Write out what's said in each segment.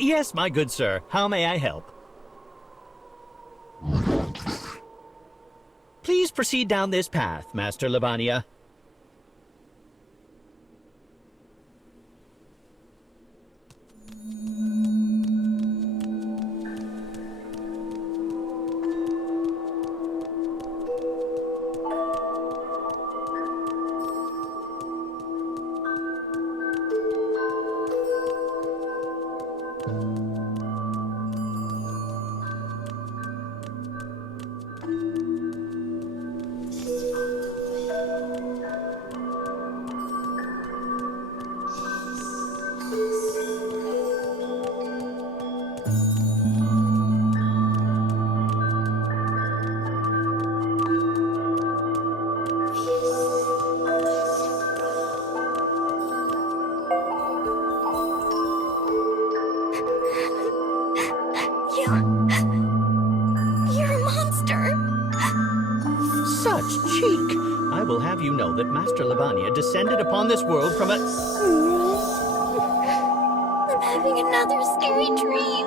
Yes, my good sir. How may I help? Please proceed down this path, Master Lavania. You're a monster! Such cheek! I will have you know that Master Lavania descended upon this world from a... I'm having another scary dream.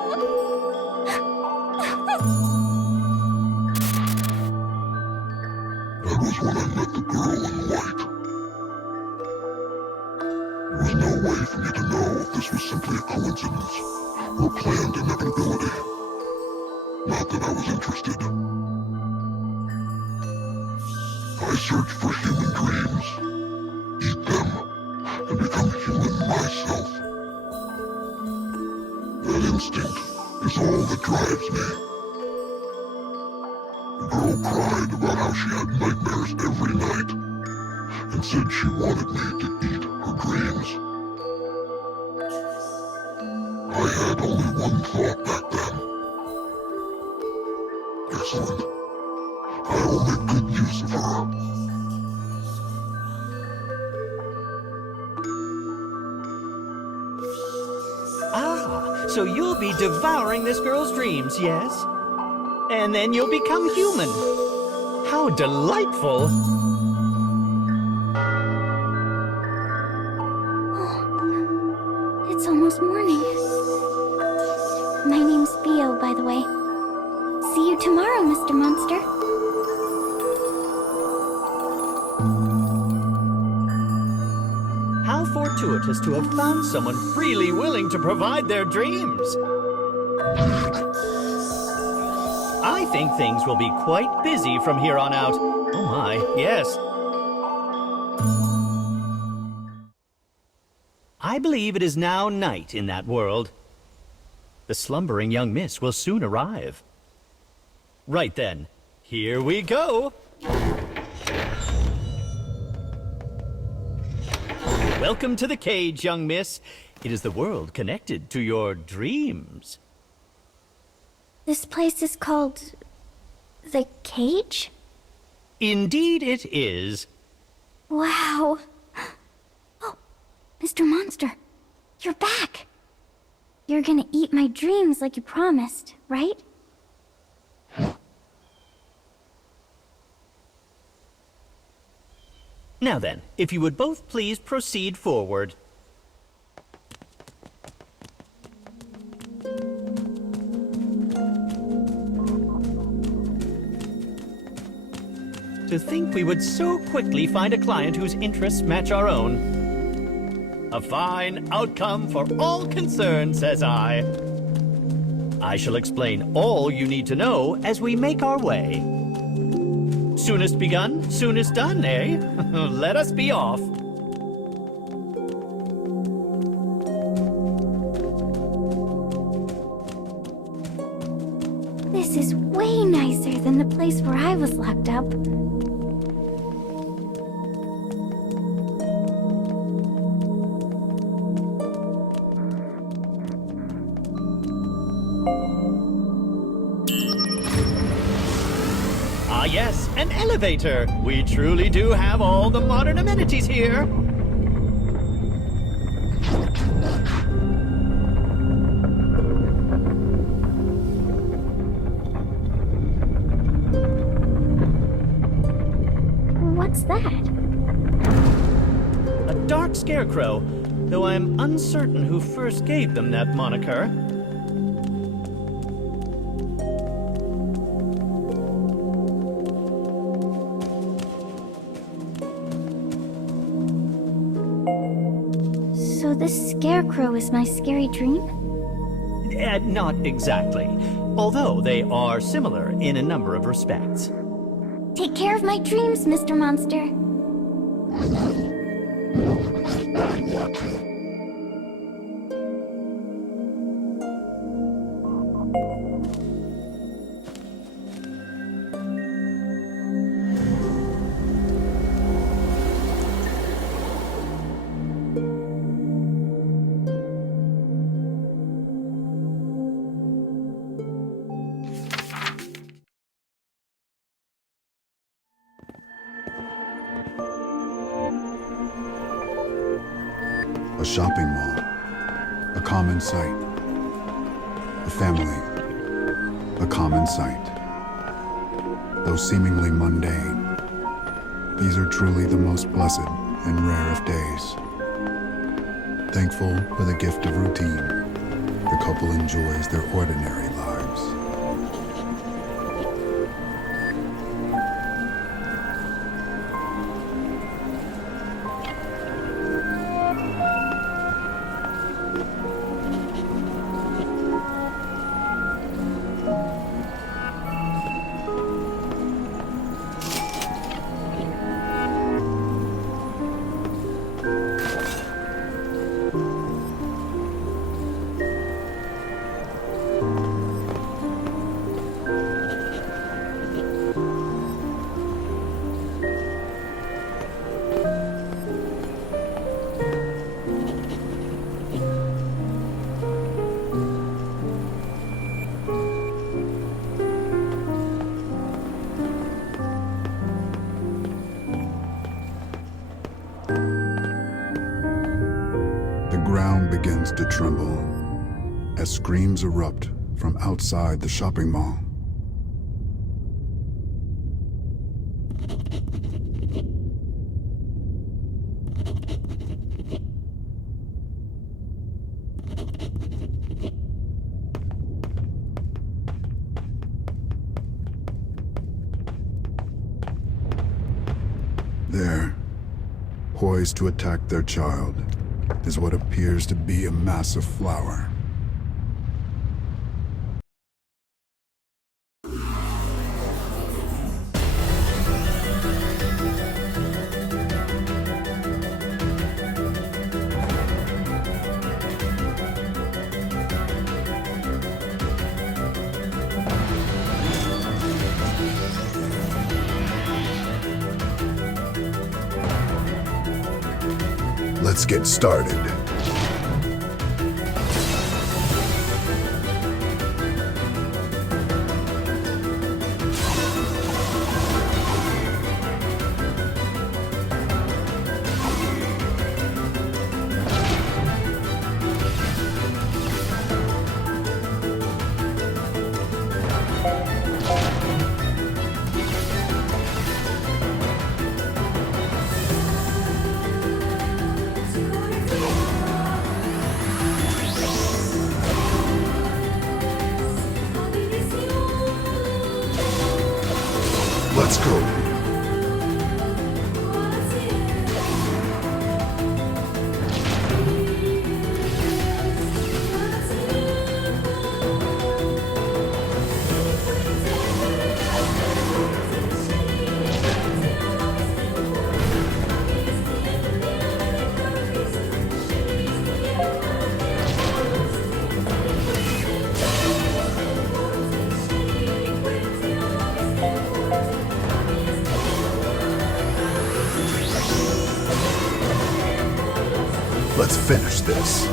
That was when I met the girl in white. There was no way for me to know if this was simply a coincidence or a planned inevitability. Not that I was interested. I searched for human dreams, eat them, and become human myself. That instinct is all that drives me. The girl cried about how she had nightmares every night, and said she wanted me to eat her dreams. I had only one thought back then. Excellent. I will make good use of her. Ah, so you'll be devouring this girl's dreams, yes? And then you'll become human. How delightful! Oh, it's almost morning. My name's Theo, by the way. See you tomorrow, Mr. Monster. How fortuitous to have found someone freely willing to provide their dreams. I think things will be quite busy from here on out. Oh my, yes. I believe it is now night in that world. The slumbering young miss will soon arrive. Right then, here we go. Welcome to the cage, young miss. It is the world connected to your dreams. This place is called... the cage? Indeed it is. Wow. Oh, Mr. Monster, you're back. You're gonna eat my dreams like you promised, right? Now then, if you would both please proceed forward. To think we would so quickly find a client whose interests match our own. A fine outcome for all concerned, says I. I shall explain all you need to know as we make our way. Soonest begun, soonest done, eh? Let us be off. This is way nicer than the place where I was locked up. Ah yes, an elevator. We truly do have all the modern amenities here. What's that? A dark scarecrow, though I'm uncertain who first gave them that moniker. So this scarecrow is my scary dream? Not exactly, although they are similar in a number of respects. Take care of my dreams, Mr. Monster. A shopping mall, a common sight. A family, a common sight. Though seemingly mundane, these are truly the most blessed and rare of days. Thankful for the gift of routine, the couple enjoys their ordinary lives. The ground begins to tremble as screams erupt from outside the shopping mall. There, poised to attack their child, is what appears to be a massive flower. Let's get started. Let's go. Let's finish this.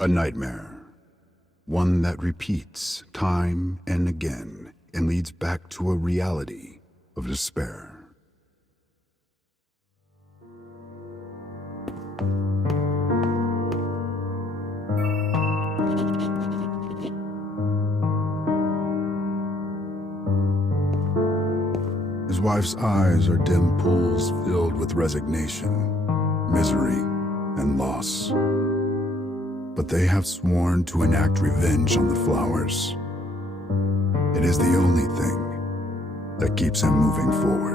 A nightmare. One that repeats time and again and leads back to a reality of despair. His wife's eyes are dim pools filled with resignation, misery, and loss. But they have sworn to enact revenge on the flowers. It is the only thing that keeps him moving forward.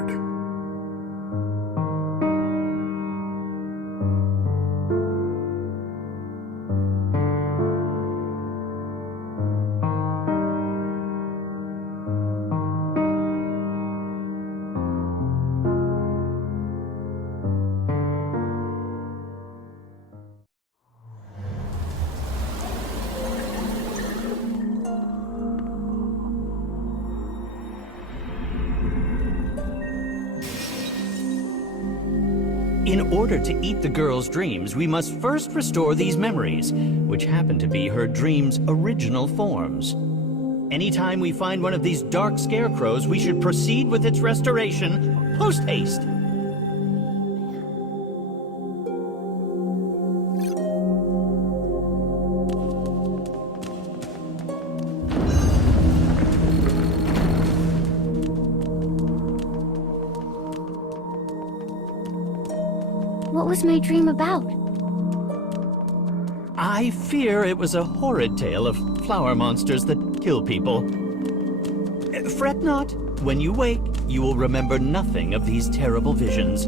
In order to eat the girl's dreams, we must first restore these memories, which happen to be her dream's original forms. Anytime we find one of these dark scarecrows, we should proceed with its restoration post-haste. What was my dream about? I fear it was a horrid tale of flower monsters that kill people. Fret not. When you wake, you will remember nothing of these terrible visions.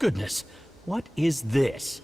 Goodness, what is this?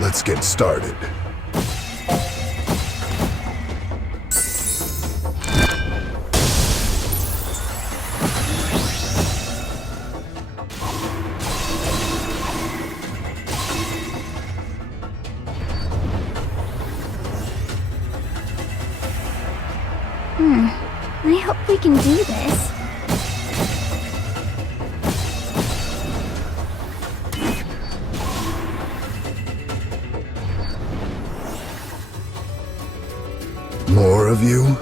Let's get started. I hope we can do this. More of you?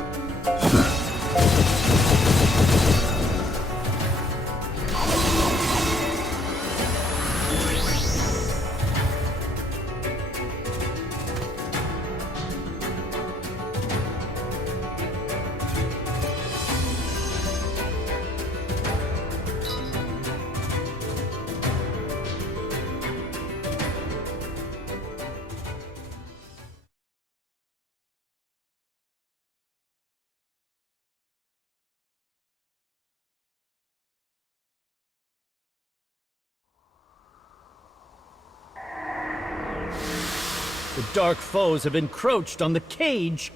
The dark foes have encroached on the cage.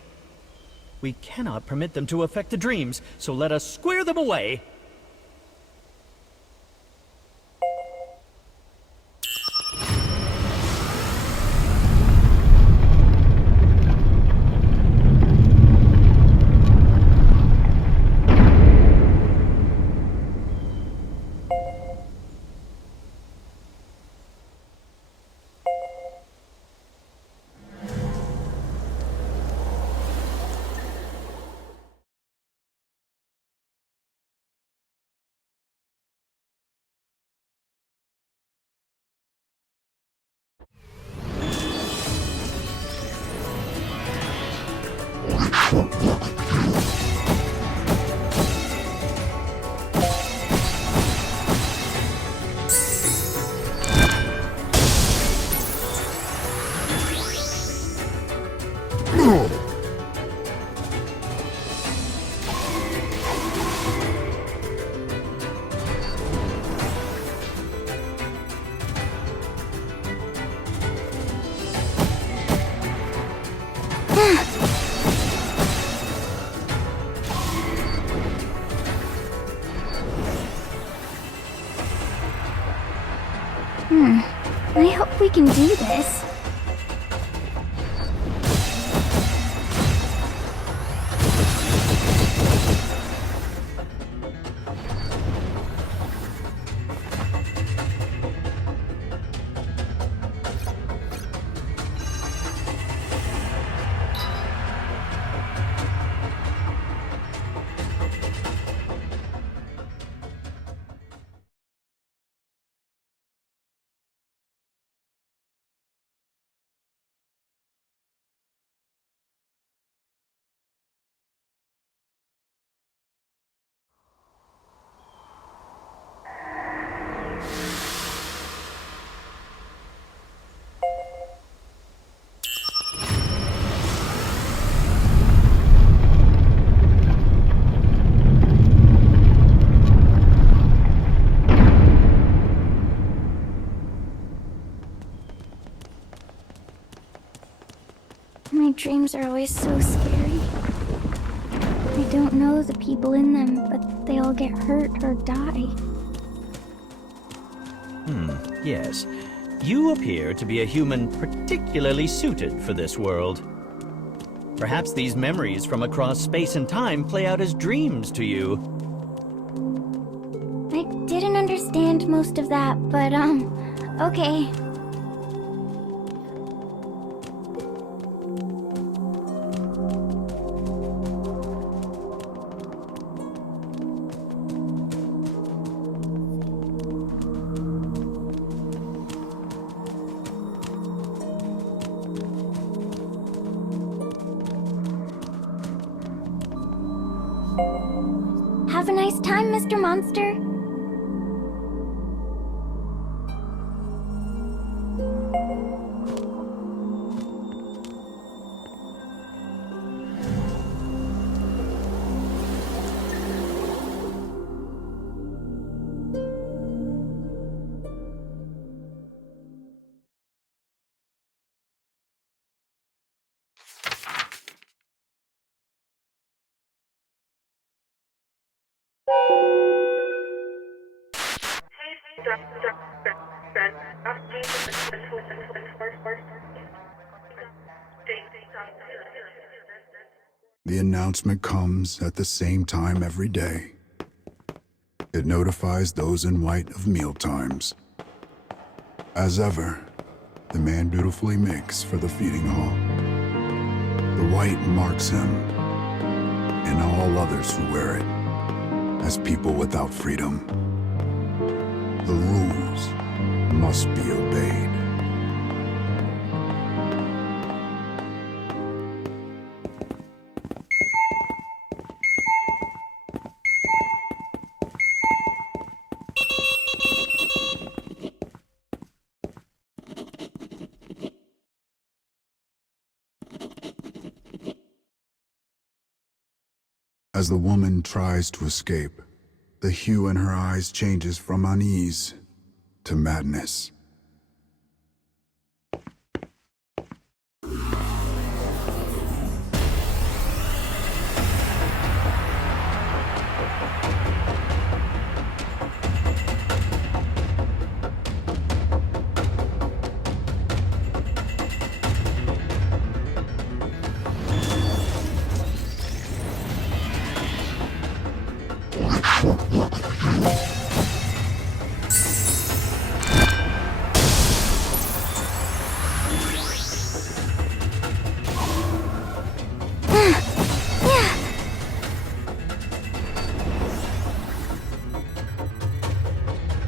We cannot permit them to affect the dreams, so let us square them away. I hope we can do this. My dreams are always so scary. I don't know the people in them, but they all get hurt or die. Yes. You appear to be a human particularly suited for this world. Perhaps these memories from across space and time play out as dreams to you. I didn't understand most of that, but, okay. Have a nice time, Mr. Monster. The announcement comes at the same time every day. It notifies those in white of meal times. As ever, the man dutifully makes for the feeding hall. The white marks him, and all others who wear it, as people without freedom. The rules must be obeyed. As the woman tries to escape, the hue in her eyes changes from unease to madness.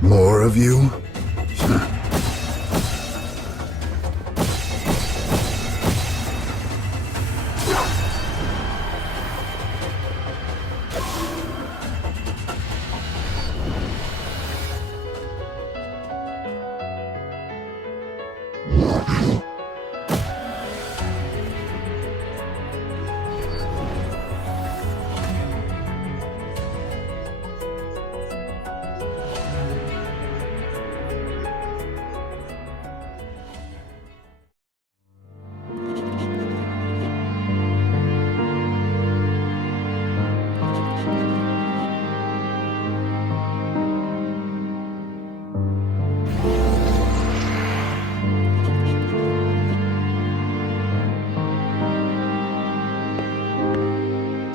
More of you?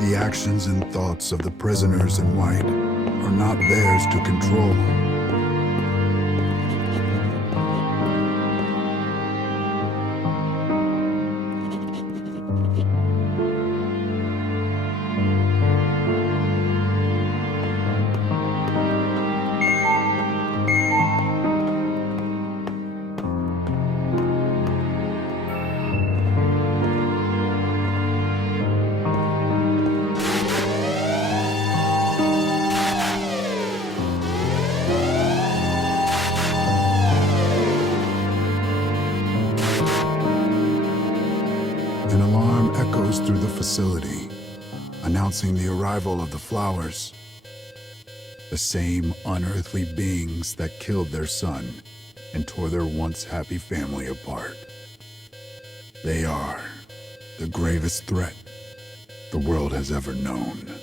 The actions and thoughts of the prisoners in white are not theirs to control. An alarm echoes through the facility, announcing the arrival of the flowers. The same unearthly beings that killed their son and tore their once happy family apart. They are the gravest threat the world has ever known.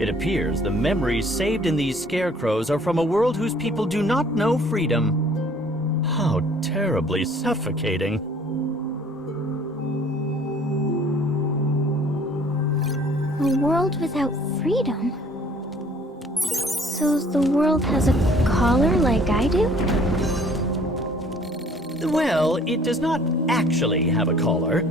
It appears the memories saved in these scarecrows are from a world whose people do not know freedom. How terribly suffocating. A world without freedom? So the world has a collar like I do? Well, it does not actually have a collar.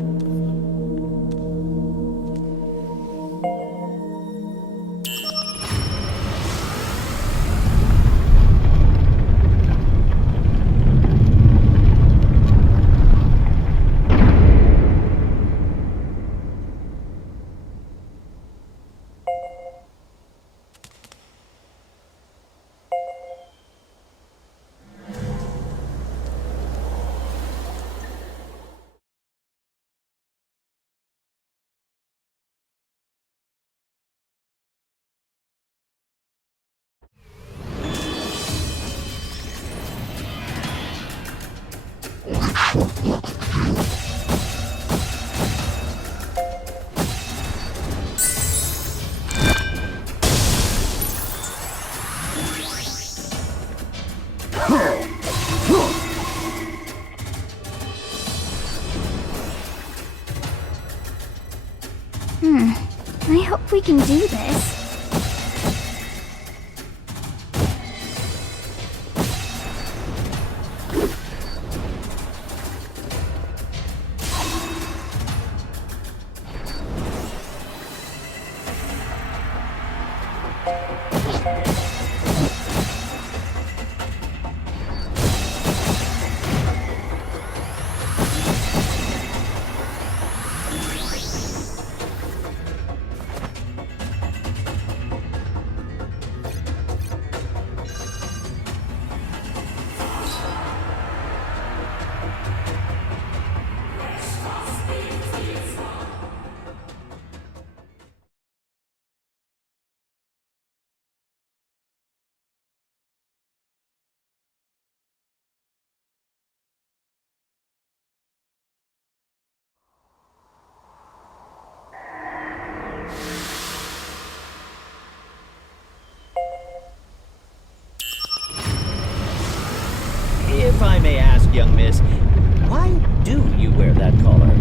I hope we can do this. If I may ask, young miss, why do you wear that collar?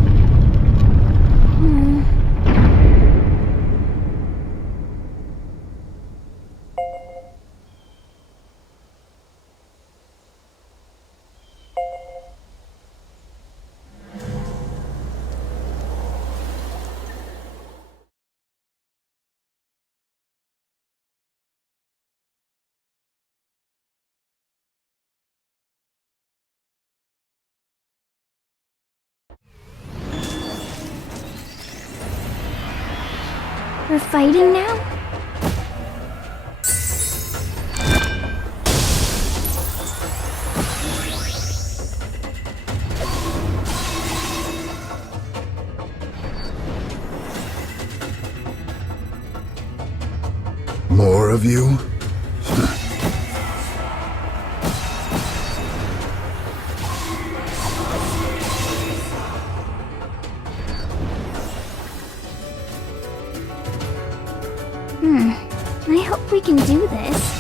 We're fighting now? More of you? I hope we can do this.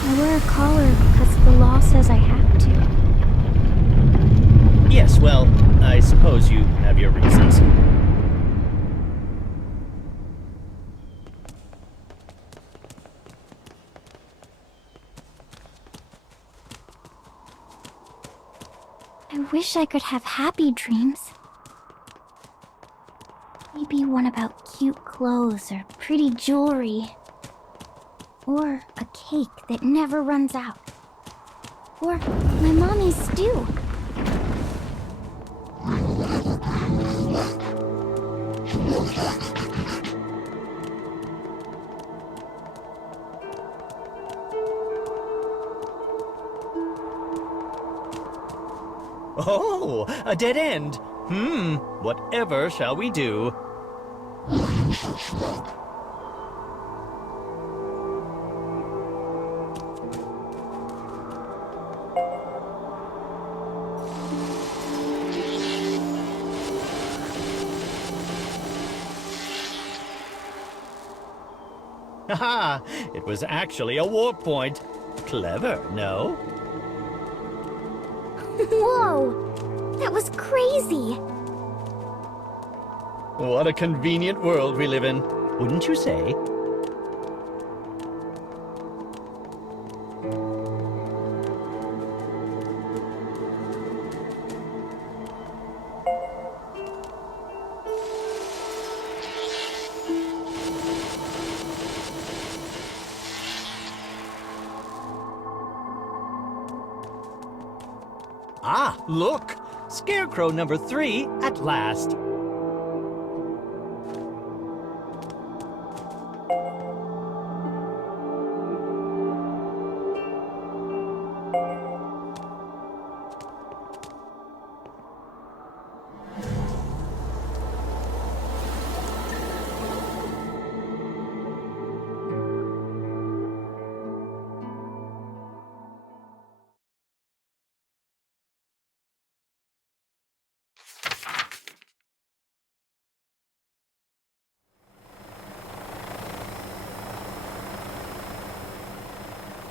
I wear a collar because the law says I have to. Yes, well, I suppose you have your reasons. I wish I could have happy dreams. Maybe one about cute clothes or pretty jewelry. Or a cake that never runs out. Or my mommy's stew. Oh, a dead end. Whatever shall we do? Haha, it was actually a warp point. Clever, no? Whoa! That was crazy! What a convenient world we live in, wouldn't you say? Ah, look! Scarecrow number 3 at last.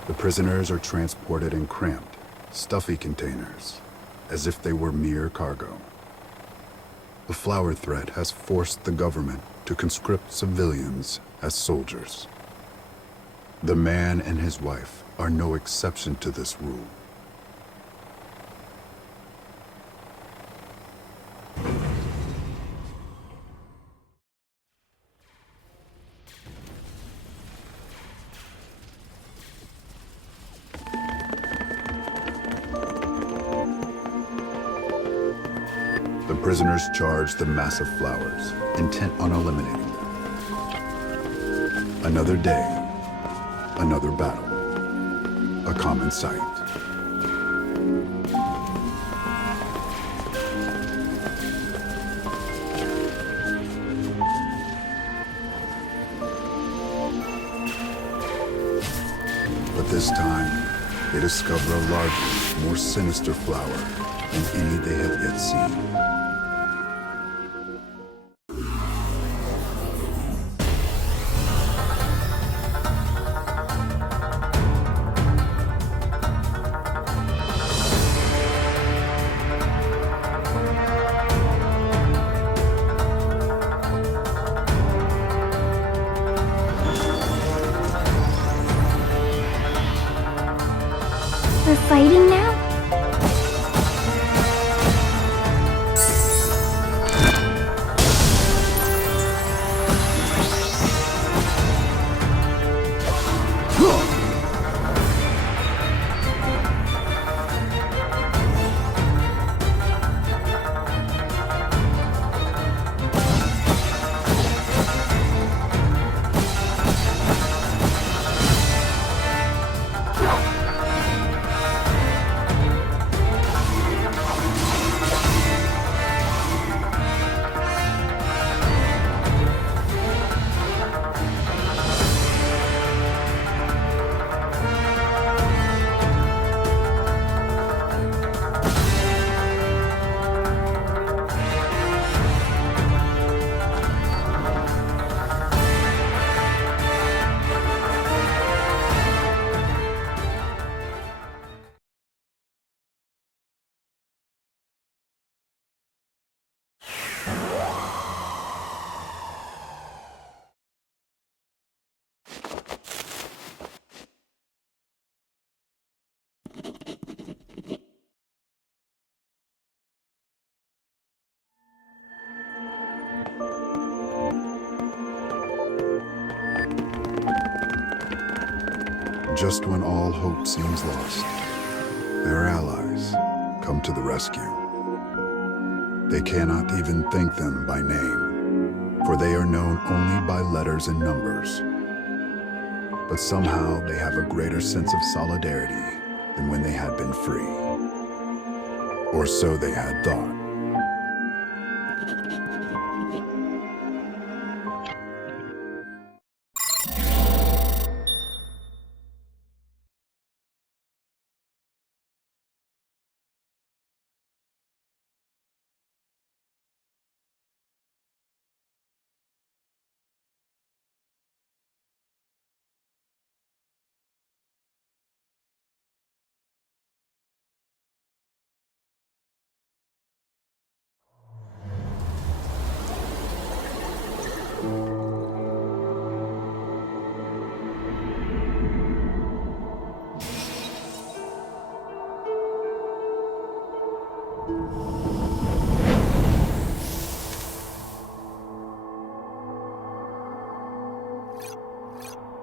The prisoners are transported in cramped, stuffy containers, as if they were mere cargo. The flower threat has forced the government to conscript civilians as soldiers. The man and his wife are no exception to this rule. The prisoners charge the massive flowers, intent on eliminating them. Another day, another battle, a common sight. But this time, they discover a larger, more sinister flower than any they have yet seen. fighting now? Just when all hope seems lost, their allies come to the rescue. They cannot even thank them by name, for they are known only by letters and numbers. But somehow they have a greater sense of solidarity than when they had been free. Or so they had thought.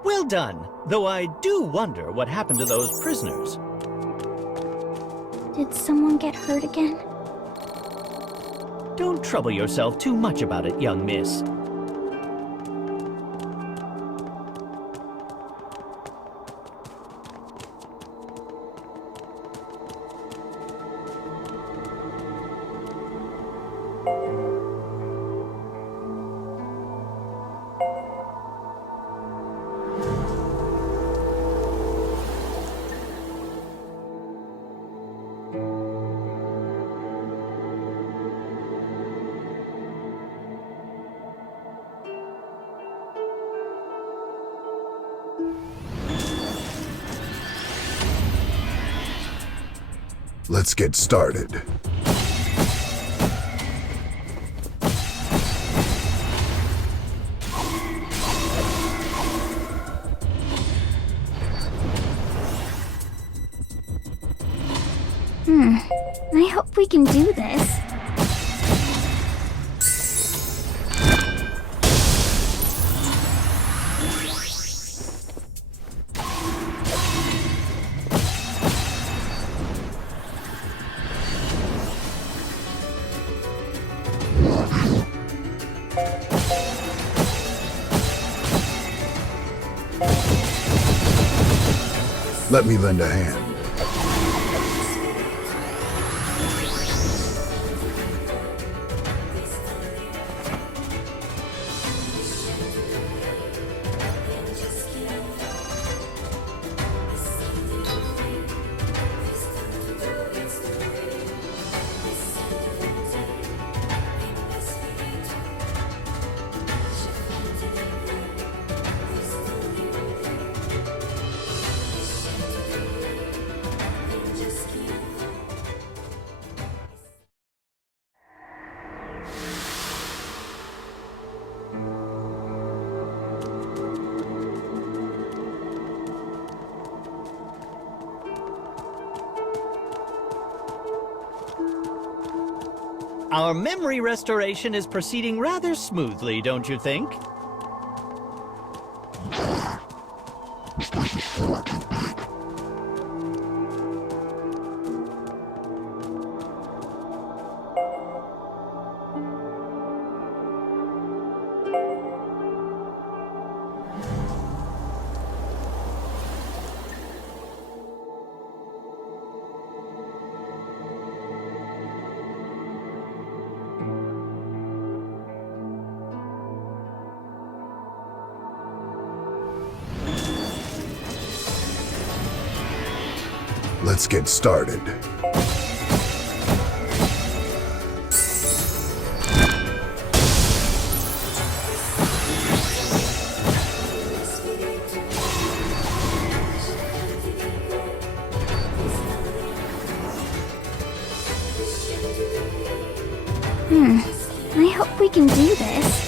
Well done, though I do wonder what happened to those prisoners. Did someone get hurt again? Don't trouble yourself too much about it, young miss. Let's get started. I hope we can do this. Let me lend a hand. Our memory restoration is proceeding rather smoothly, don't you think? This place is far too big. Let's get started. I hope we can do this.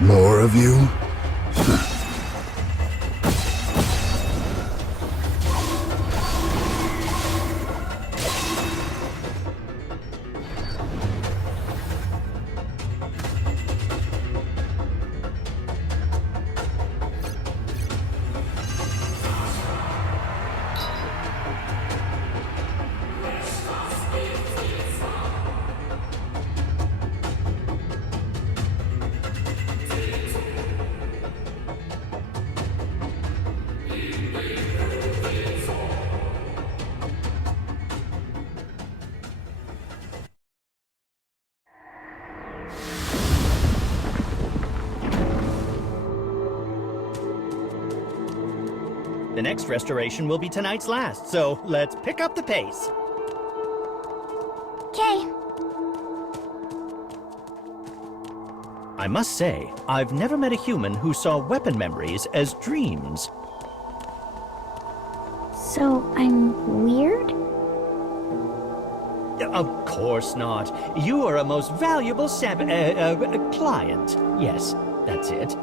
More of you? The next restoration will be tonight's last, so let's pick up the pace. Okay. I must say, I've never met a human who saw weapon memories as dreams. So I'm weird? Of course not. You are a most valuable client. Yes, that's it.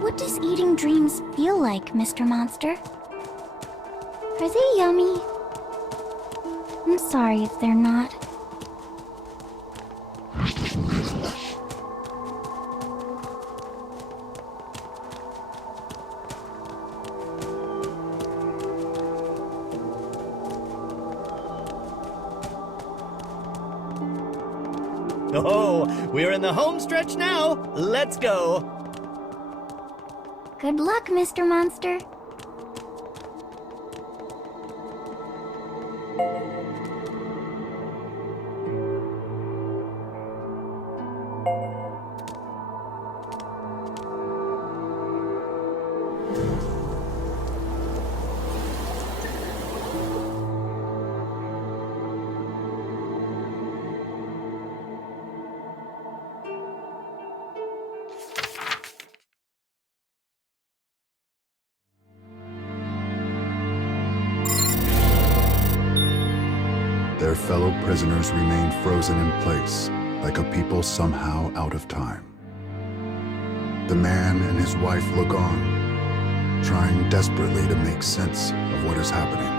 What does eating dreams feel like, Mr. Monster? Are they yummy? I'm sorry if they're not. Oh, we're in the home stretch now. Let's go. Good luck, Mr. Monster. Their fellow prisoners remained frozen in place, like a people somehow out of time. The man and his wife look on, trying desperately to make sense of what is happening.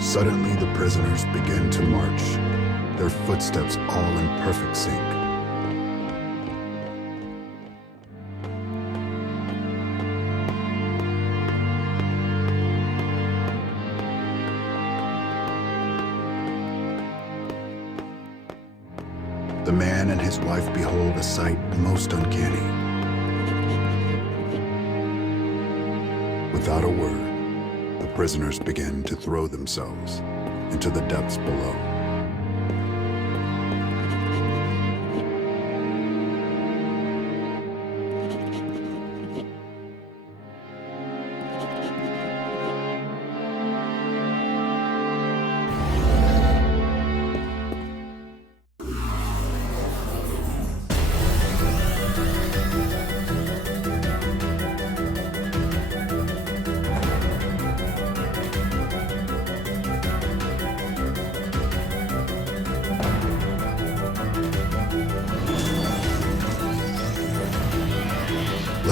Suddenly, the prisoners begin to march, their footsteps all in perfect sync. The man and his wife behold a sight most uncanny. Without a word, the prisoners begin to throw themselves into the depths below.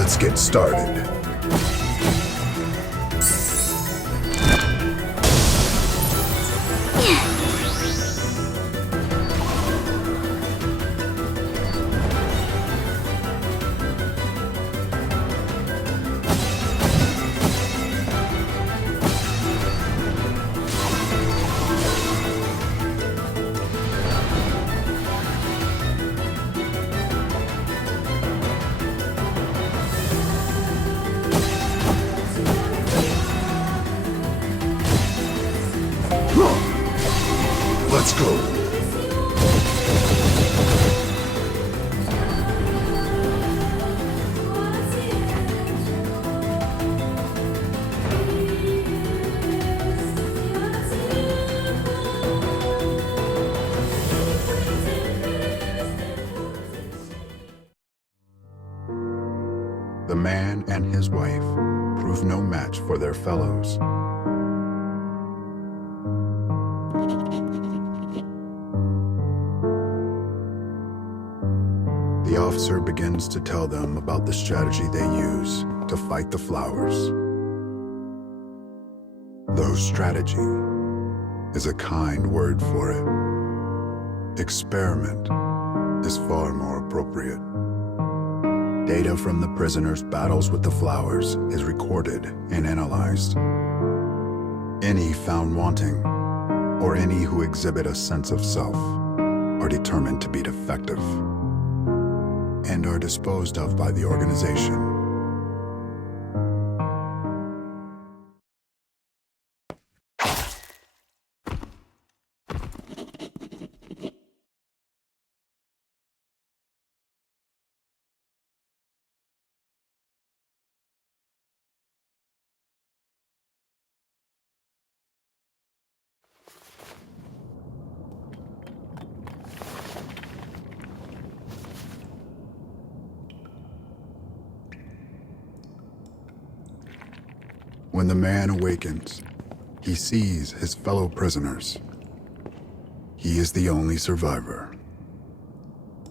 Let's get started. Let's go. The man and his wife prove no match for their fellows. The officer begins to tell them about the strategy they use to fight the flowers. Though strategy is a kind word for it, experiment is far more appropriate. Data from the prisoners' battles with the flowers is recorded and analyzed. Any found wanting, or any who exhibit a sense of self, are determined to be defective and are disposed of by the organization. When the man awakens, he sees his fellow prisoners. He is the only survivor.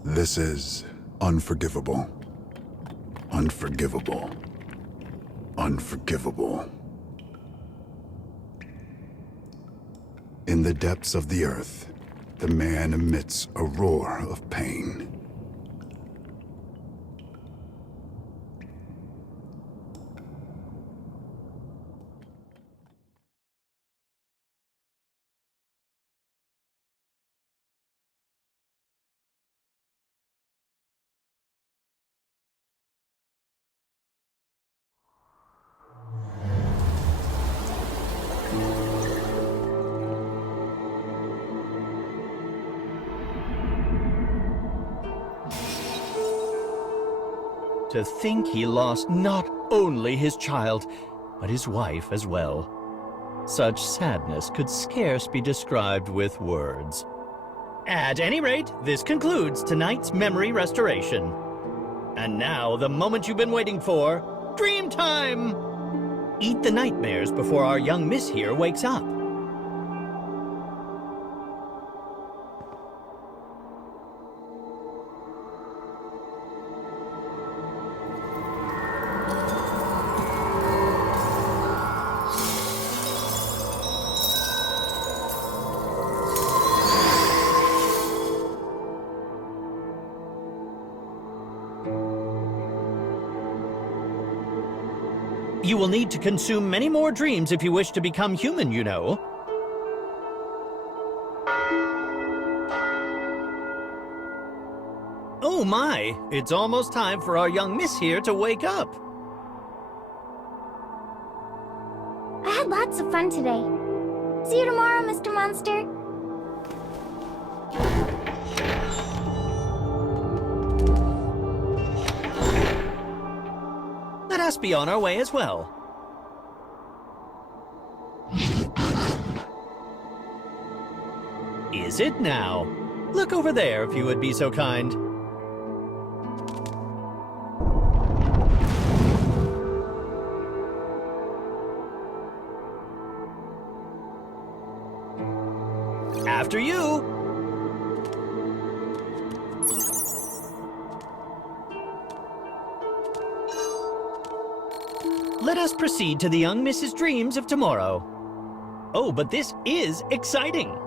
This is unforgivable. Unforgivable. Unforgivable. In the depths of the earth, the man emits a roar of pain. To think he lost not only his child, but his wife as well. Such sadness could scarce be described with words. At any rate, this concludes tonight's memory restoration. And now, the moment you've been waiting for, dream time! Eat the nightmares before our young miss here wakes up. You will need to consume many more dreams if you wish to become human, you know. Oh my, it's almost time for our young miss here to wake up. I had lots of fun today. See you tomorrow, Mr. Monster. Let us be on our way as well. Is it now? Look over there if you would be so kind. After you! let us proceed to the young Mrs. Dreams of tomorrow. Oh, but this is exciting!